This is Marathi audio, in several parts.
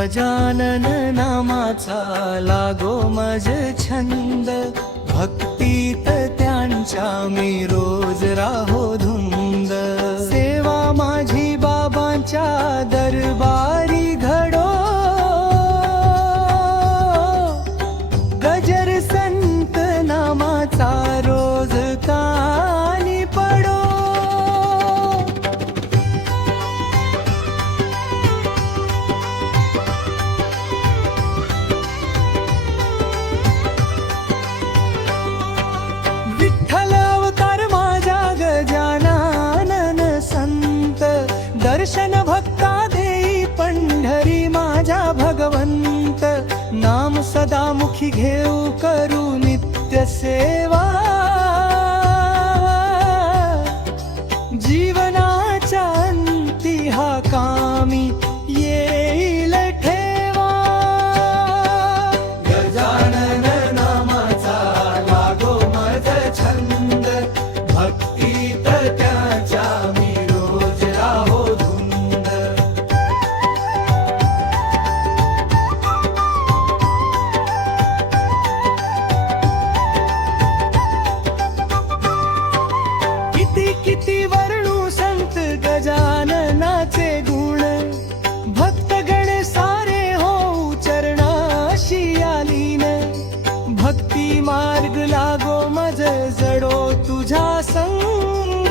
गजानन नामाचा लागो मज छंद, भक्तीत त्यांच्या मी रोज राहो धुंद। सेवा माझी बाबांच्या दरबारी घडो, गजर संत नामाचा रोज कानी पडो। विठ्ठल अवतार माझा गजानन संत, दर्शन भक्ता देई पंढरी माझा भगवंत। नाम सदा मुखी घेऊ करू नित्य सेवा, जीवनाच्या अंती हा कामी येईल ठेवा। गजानन नामाचा लागो मज छंद, भक्तीत त्याच्या मी रोज राहो धुंद। किती किती वर्णू संत गजाननाचे गुण, भक्तगण सारे हो चरणाशी आलीन। भक्ती मार्ग लागो मज जडो तुझा संग,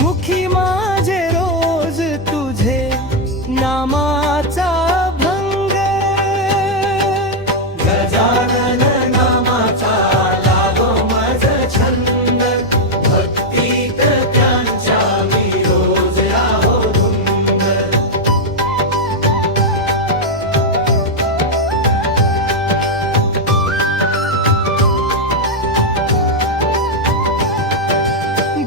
मुखी माझे रोज तुझे नामाचा भंग। गजानन नामाचा लागो मज छंद, भक्तीत त्यांच्या मी रोज राहो धुंद।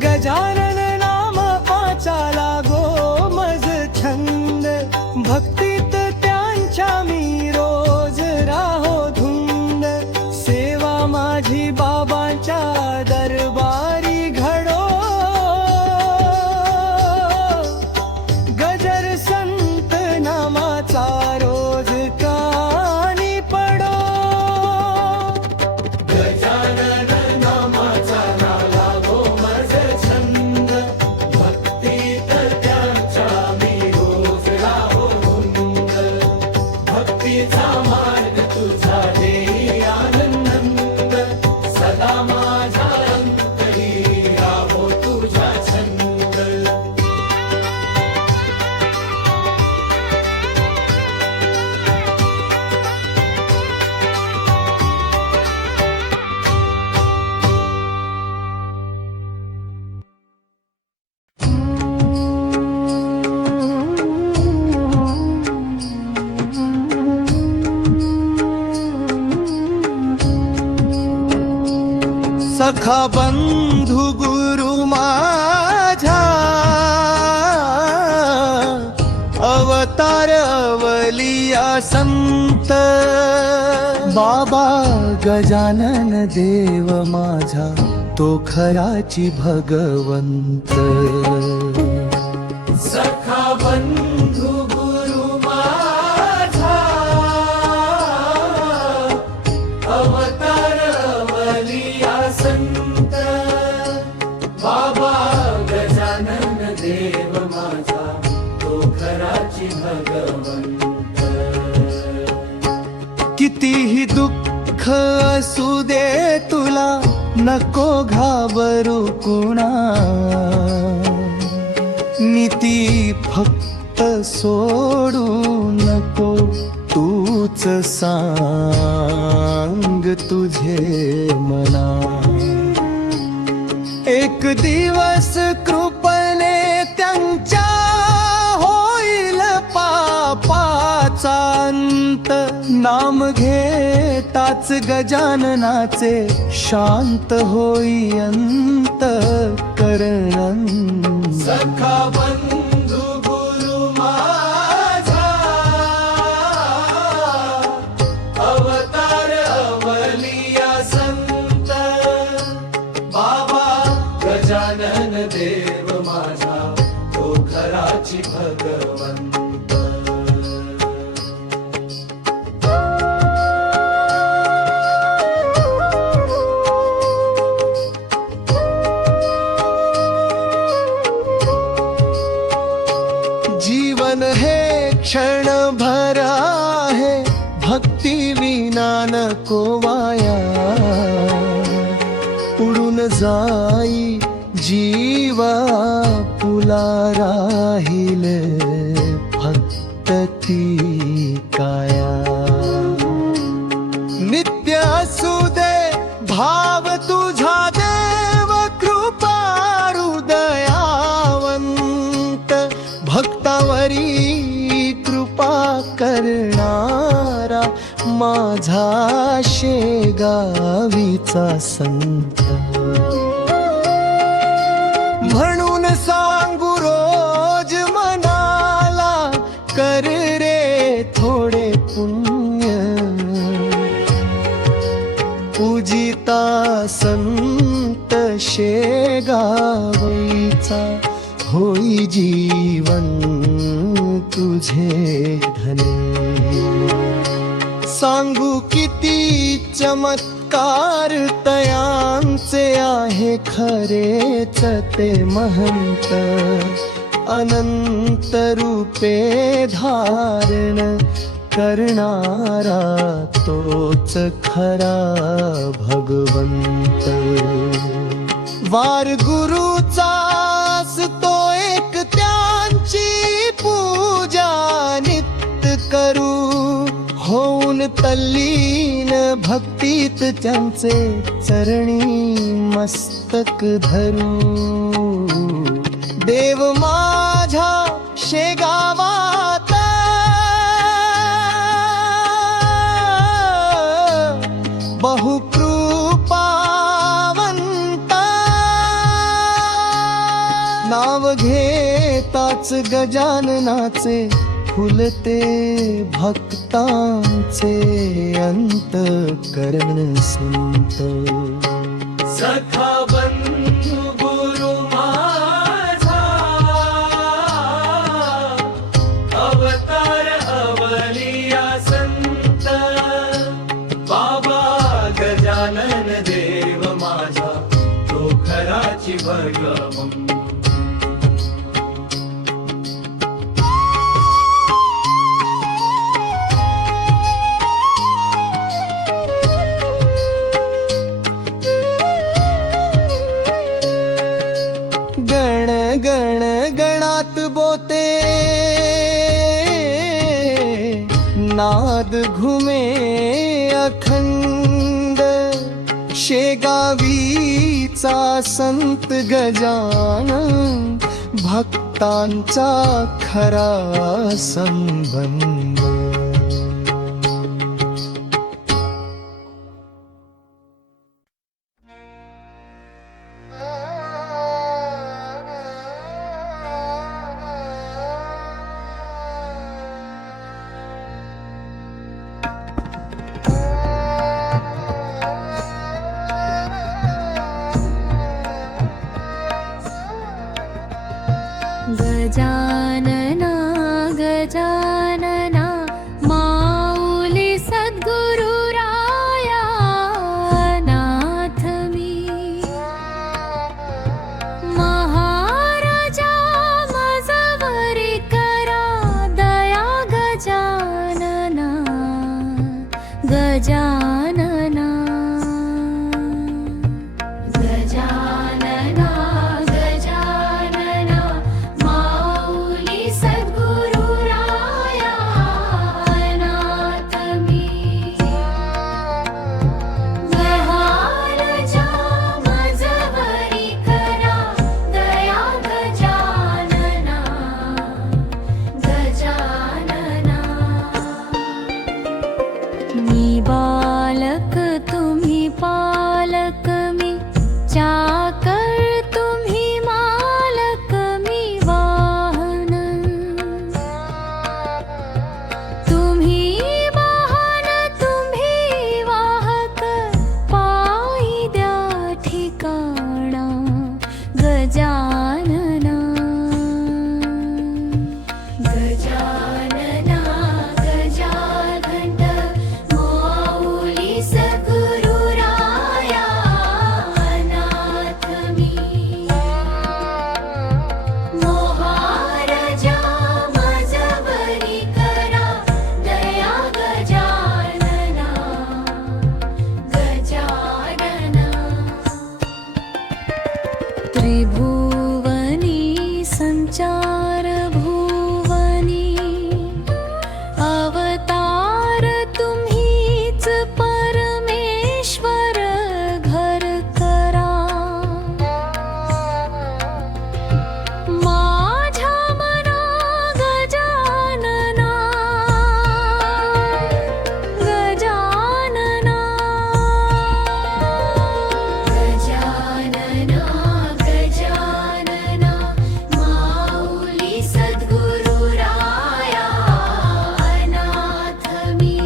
गजानन नाम वाचा लागो मज छंद, भक्तीत त्यांच्या मी रोज राहो धुंद। सेवा माझी बाबांच्या दरबारी घडो, गजर संत नामाचा रोज कानी पडो। गजानन नामाचा लागो मज छंद, भक्तीत त्याच्या मी रोज राहो धुंद। भक्तीचा मार्ग तुझा देई आनंद, सदा माझा अंतरी राहो तुझा छंद। सखा बंधु गुरु माझा, अवतार अवलिया संत। बाबा गजानन देव माझा तो खराची भगवंत। सखा बंधु गुरु माझा, अवतार अवलिया संत। बाबा गजानन देव माझा तो खराची भगवंत। कितीही दुःख असू दे तुला, नको घाबरू कुणा। नीती फक्त सोडू नको, तूच सांग तुझे मना। एक दिवस कृपणे त्यांच्या होईल पापाचा अंत। नाम घेताच गजाननाचे शांत होई अंत करण। सखा बंधु गुरु माझा, अवतार अवलिया संत। बाबा गजानन देव माझा तो खराची भगवंत। नको वाया, उडून जाई जीवा पुला राहील फक्त ती काया. नित्य असू दे भाव तुझा देव कृपा हृदयावंत, भक्तावरी कृपा करणारा माझा शेगावीचा संत. म्हणून सांगू रोज मनाला, कर रे थोडे पुण्य, पूजिता संत शेगावईचा, होई जीवन तुझे धन्य. सांगू किती चमत्कार तयांचे आहे, खरेच ते महंत. अनंत रूपे धारण करणारा तोच खरा भगवंत. वार गुरुचा असतो एक, त्यांची पूजा नित्य करू, होऊन तल्लीन भक्तीत त्यांचे चरणी मस्तक धरू. देव माझ्या शेगावात बहुकृपावंत, नाव घेताच गजाननाचे फुलते भक्तांचे अंतकरण संत. सखा बंधू गुरु माझा, अवतार अवलिया संत. बाबा गजानन देव माझा, तो खराची भगवंत. गण गण गणात बोते, नाद घुमे अखंड. शेगावीचा संत गजानन, भक्तांचा खरा संबंध. गजानना गजानना, माऊली सद्गुरु राया, नाथ मी. महाराजा माझवरी करा दया, गजानना गजानना. गजानना गजानना, माऊली त्रिभुवनी संचार भुवनी अवतार तुम्हीच परमेश्वर घर करा माझ्या मना गजानना गजानना गजानना गजानना माऊली सद्गुरु राया अनाथ मी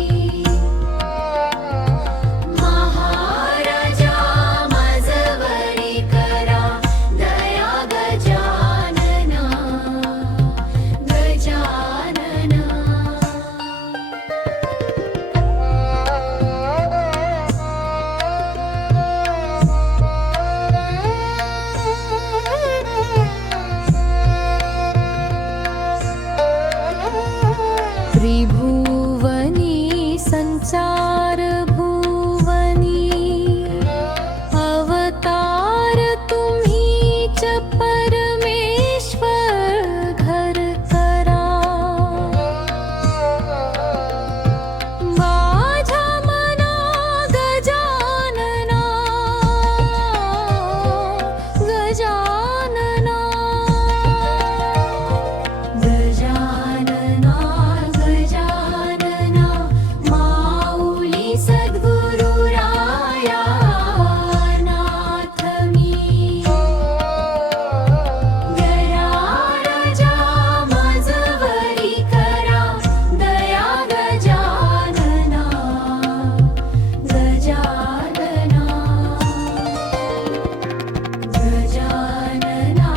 महाराजा माझवरी करा दया गजानना गजानना त्रिभुवनी संचार भुवनी अवतार तुम्हीच परमेश्वर घर करा माझ्या मना गजानना गजानना गजानना गजानना माऊली सद्गुरु राया अनाथ मी गया राजा माझवरी करा दया गजानना गजानना गजानना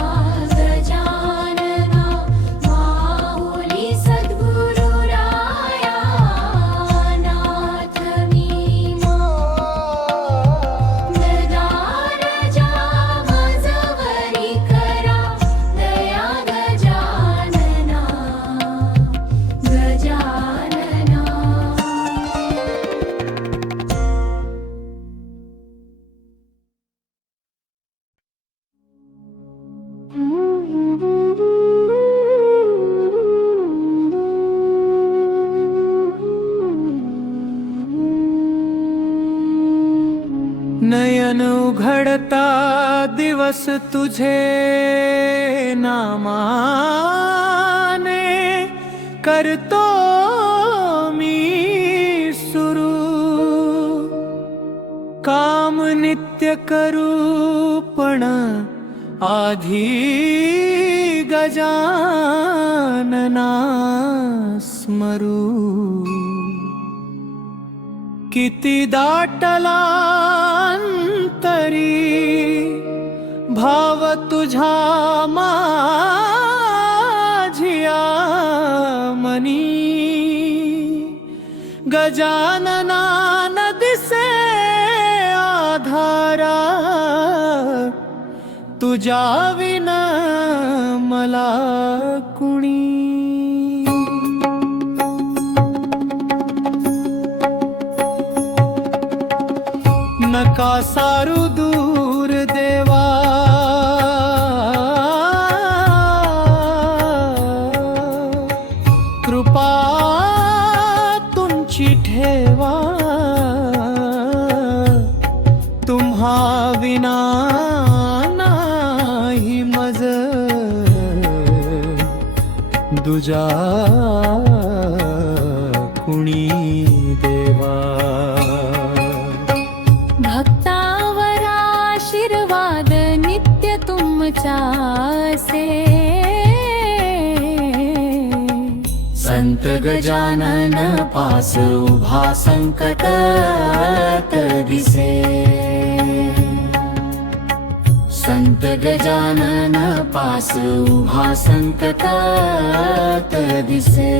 गजानना माऊली सद्गुरु राया अनाथ मी गदा राजा माझवरी करा दया गजानना गजानना नयन उघडता दिवस तुझे नामाने करतो मी सुरू काम नित्य करू पण आधी गजानना स्मरू किती दाटला अंतरी भाव तुझा माझिया मनी गजानना न दिसे आधारा तुझ्या विना मला कुणी नका सारू दूर देवा कृपा तुमची ठेवा तुम्हा विना नाही मज दुजा कुणी देवा भक्तावर आशीर्वाद नित्य तुमचासे संत गजानन पास उभा संकट दिसे संत गजानन पास उभा संकट दिसे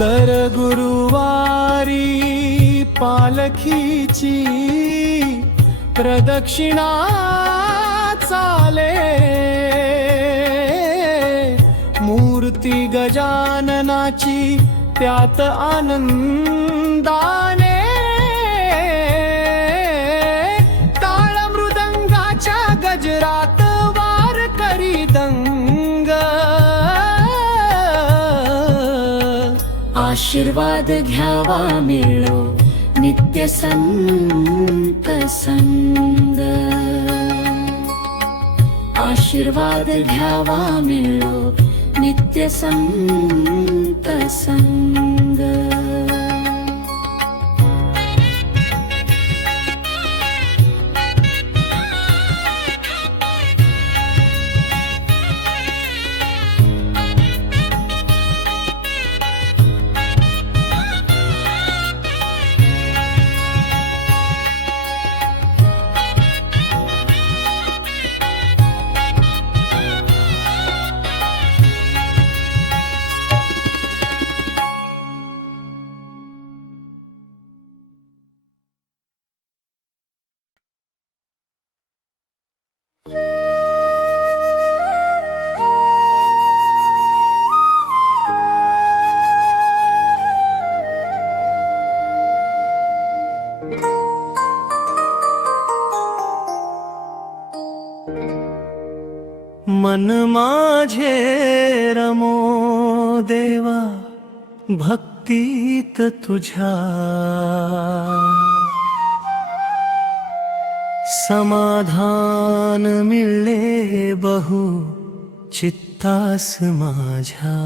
दर गुरुवारी पालखीची प्रदक्षिणा चाले मूर्ती गजाननाची त्यात आनंदाने टाळ मृदंगाच्या गजरात वार करी दंग आशीर्वाद घ्यावा मिळो नित्य संत संग आशीर्वाद घ्यावा मिळो नित्य संत संग मन माझे रमो देवा भक्तीत तुझ्या समाधान मिळले बहु चित्तास माझ्या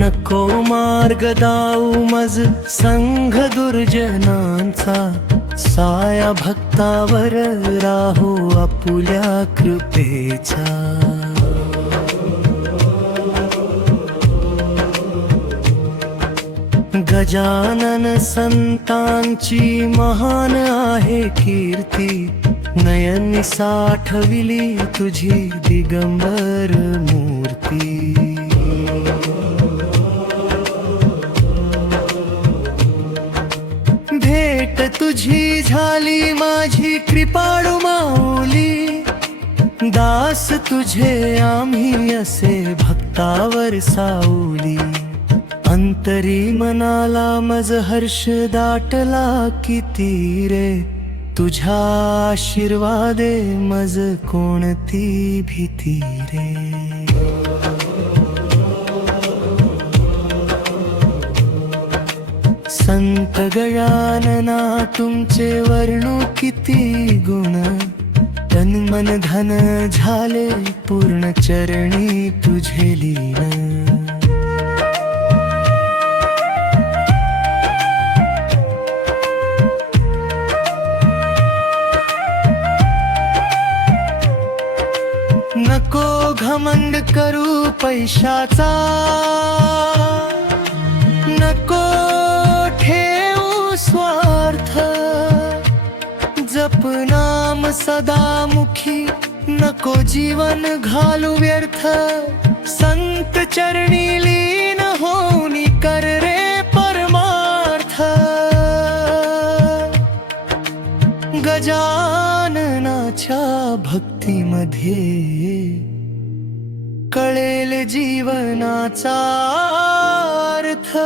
नको मार्ग दाऊ मज संघ दुर्जनांचा साया भक्तावर राहू आपुल्या कृपेचा गजानन संतांची महान आहे कीर्ती नयनी साठविली तुझी दिगंबर मूर्ती भेट तुझी झाली माझी कृपाळू माऊली दास तुझे आम्ही असे भक्तावर साऊली अंतरी मनाला मज हर्ष दाटला किती रे तुझ्या आशीर्वादे मज कोणती भीती रे संत गजानना तुमचे वर्णू किती गुण तन मन धन झाले पूर्ण चरणी तुझे लीन नको घमंड करू पैशाचा नको ठेवू स्वार्थ जप नाम सदा मुखी नको जीवन घालू व्यर्थ संत चरणी लीन होऊनी कर रे परमार्थ गजाननाच्या भक्तीमध्ये कळेल जीवनाचा अर्थ